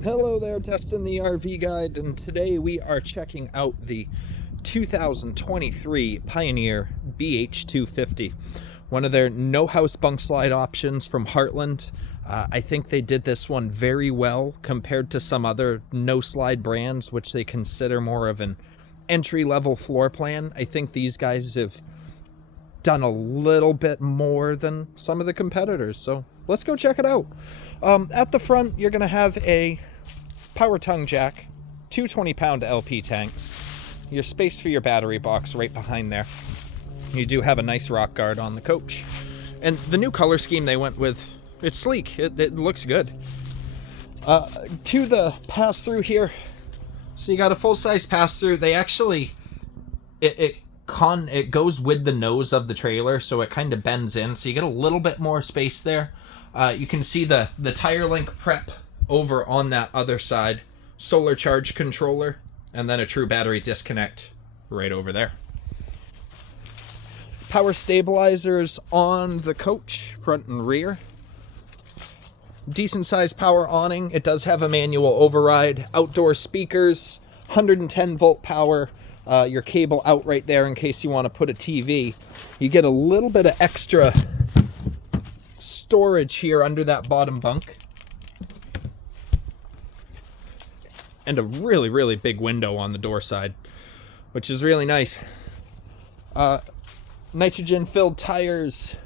Hello there, Testing the RV Guide, and today we are checking out the 2023 Pioneer BH250, one of their no-house bunk slide options from Heartland. I think they did this one very well compared to some other no-slide brands, which they consider more of an entry-level floor plan. I think these guys have done a little bit more than some of the competitors, so let's go check it out. At the front, you're going to have a power tongue jack, two 20-pound LP tanks, your space for your battery box right behind there. You do have a nice rock guard on the coach. And the new color scheme they went with, it's sleek. It looks good. To the pass-through here, so you got a full-size pass-through. They actually, it goes with the nose of the trailer, so it kind of bends in, so you get a little bit more space there. You can see the tire link prep over on that other side, solar charge controller, and then a true battery disconnect right over there. Power stabilizers on the coach, front and rear. Decent sized power awning. It does have a manual override. Outdoor speakers, 110 volt power. Your cable out right there in case you want to put a TV. You get a little bit of extra storage here under that bottom bunk. And a really, really big window on the door side, which is really nice. Nitrogen-filled tires.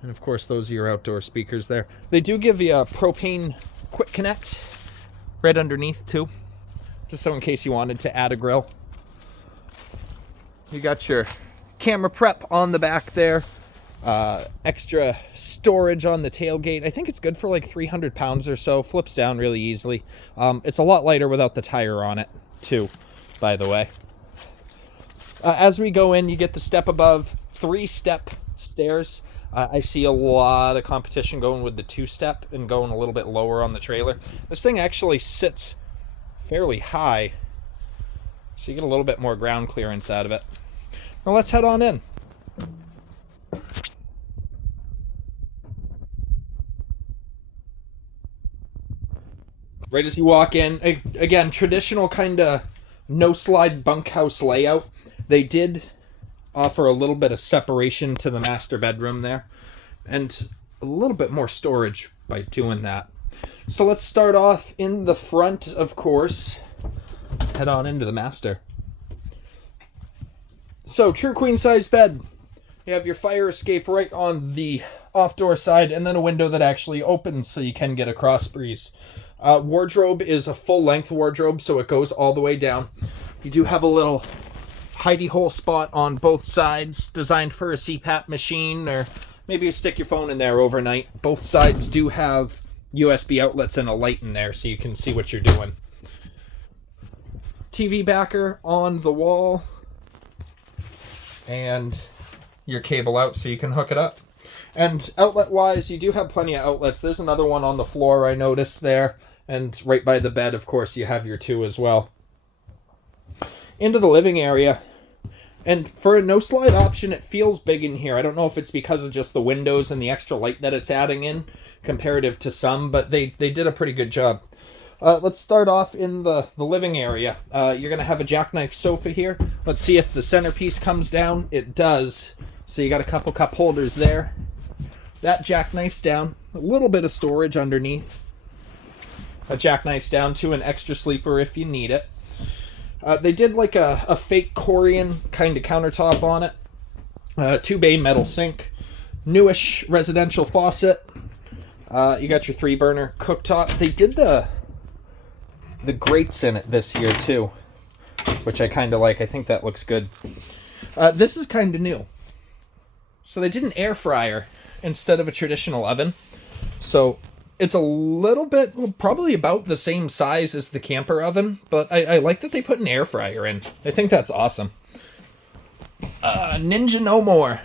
And of course, those are your outdoor speakers there. They do give you a propane quick connect right underneath too, just so in case you wanted to add a grill. You got your camera prep on the back there. Extra storage on the tailgate. I think it's good for like 300 pounds or so. Flips down really easily. It's a lot lighter without the tire on it too, by the way. As we go in, you get the step above, 3-step stairs. I see a lot of competition going with the 2-step and going a little bit lower on the trailer. This thing actually sits fairly high, so you get a little bit more ground clearance out of it. Now let's head on in. Right as you walk in, again, traditional kind of no-slide bunkhouse layout. They did offer a little bit of separation to the master bedroom there, and a little bit more storage by doing that. So let's start off in the front, of course. Head on into the master. So, true queen-size bed. You have your fire escape right on the off-door side, and then a window that actually opens so you can get a cross breeze. Wardrobe is a full-length wardrobe, so it goes all the way down. You do have a little hidey hole spot on both sides, designed for a CPAP machine, or maybe you stick your phone in there overnight. Both sides do have USB outlets and a light in there, so you can see what you're doing. TV backer on the wall, and your cable out so you can hook it up. And outlet-wise, you do have plenty of outlets. There's another one on the floor I noticed there, and right by the bed, of course, you have your two as well. Into the living area, and for a no-slide option, it feels big in here. I don't know if it's because of just the windows and the extra light that it's adding in, comparative to some, but they did a pretty good job. Let's start off in the living area. You're going to have a jackknife sofa here. Let's see if the centerpiece comes down. It does. So you got a couple cup holders there. That jackknife's down. A little bit of storage underneath. A jackknife's down to an extra sleeper if you need it. They did like a fake Corian kind of countertop on it. 2-bay metal sink. Newish residential faucet. You got your 3-burner cooktop. They did the grates in it this year too, which I kind of like. I think that looks good. This is kind of new. So they did an air fryer instead of a traditional oven. So it's a little bit, well, probably about the same size as the camper oven, but I like that they put an air fryer in. I think that's awesome. Ninja no more.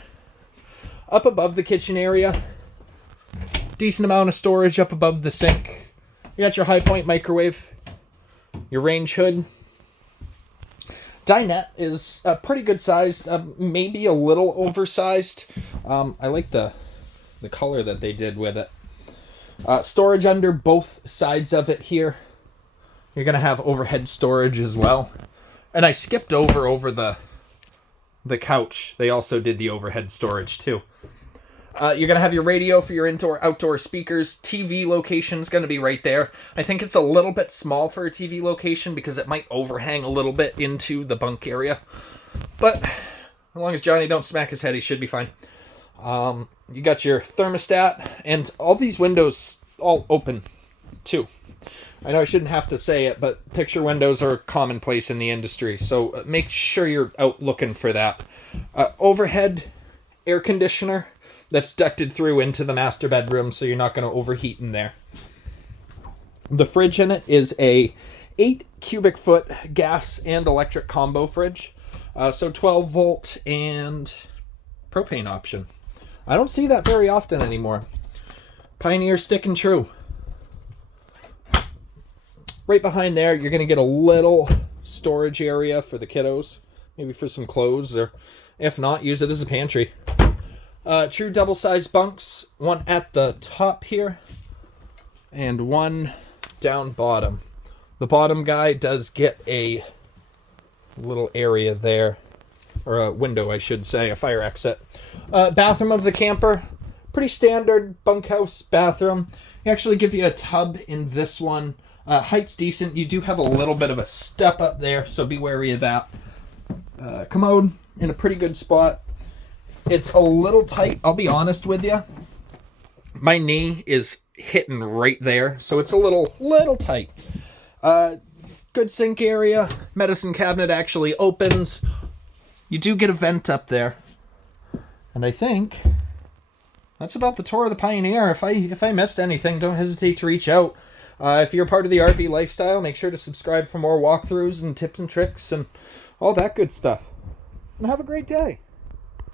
Up above the kitchen area, decent amount of storage up above the sink. You got your high point microwave, your range hood. Dinette is pretty good sized, maybe a little oversized. I like the color that they did with it. Storage under both sides of it here. You're going to have overhead storage as well. And I skipped over the couch. They also did the overhead storage too. You're going to have your radio for your indoor-outdoor speakers. TV location's going to be right there. I think it's a little bit small for a TV location because it might overhang a little bit into the bunk area. But as long as Johnny don't smack his head, he should be fine. You got your thermostat, and all these windows all open too. I know I shouldn't have to say it, but picture windows are commonplace in the industry, so make sure you're out looking for that. Overhead air conditioner that's ducted through into the master bedroom, so you're not going to overheat in there. The fridge in it is a 8 cubic foot gas and electric combo fridge. So 12 volt and propane option. I don't see that very often anymore. Pioneer sticking true. Right behind there, you're going to get a little storage area for the kiddos. Maybe for some clothes, or if not, use it as a pantry. True double-sized bunks. One at the top here, and one down bottom. The bottom guy does get a little area there, or a window, I should say, a fire exit. Bathroom of the camper. Pretty standard bunkhouse bathroom. They actually give you a tub in this one. Height's decent. You do have a little bit of a step up there, so be wary of that. Commode in a pretty good spot. It's a little tight, I'll be honest with you. My knee is hitting right there, so it's a little tight. Good sink area. Medicine cabinet actually opens. You do get a vent up there. And I think that's about the tour of the Pioneer. If I missed anything, don't hesitate to reach out. If you're part of the RV lifestyle, make sure to subscribe for more walkthroughs and tips and tricks and all that good stuff. And have a great day.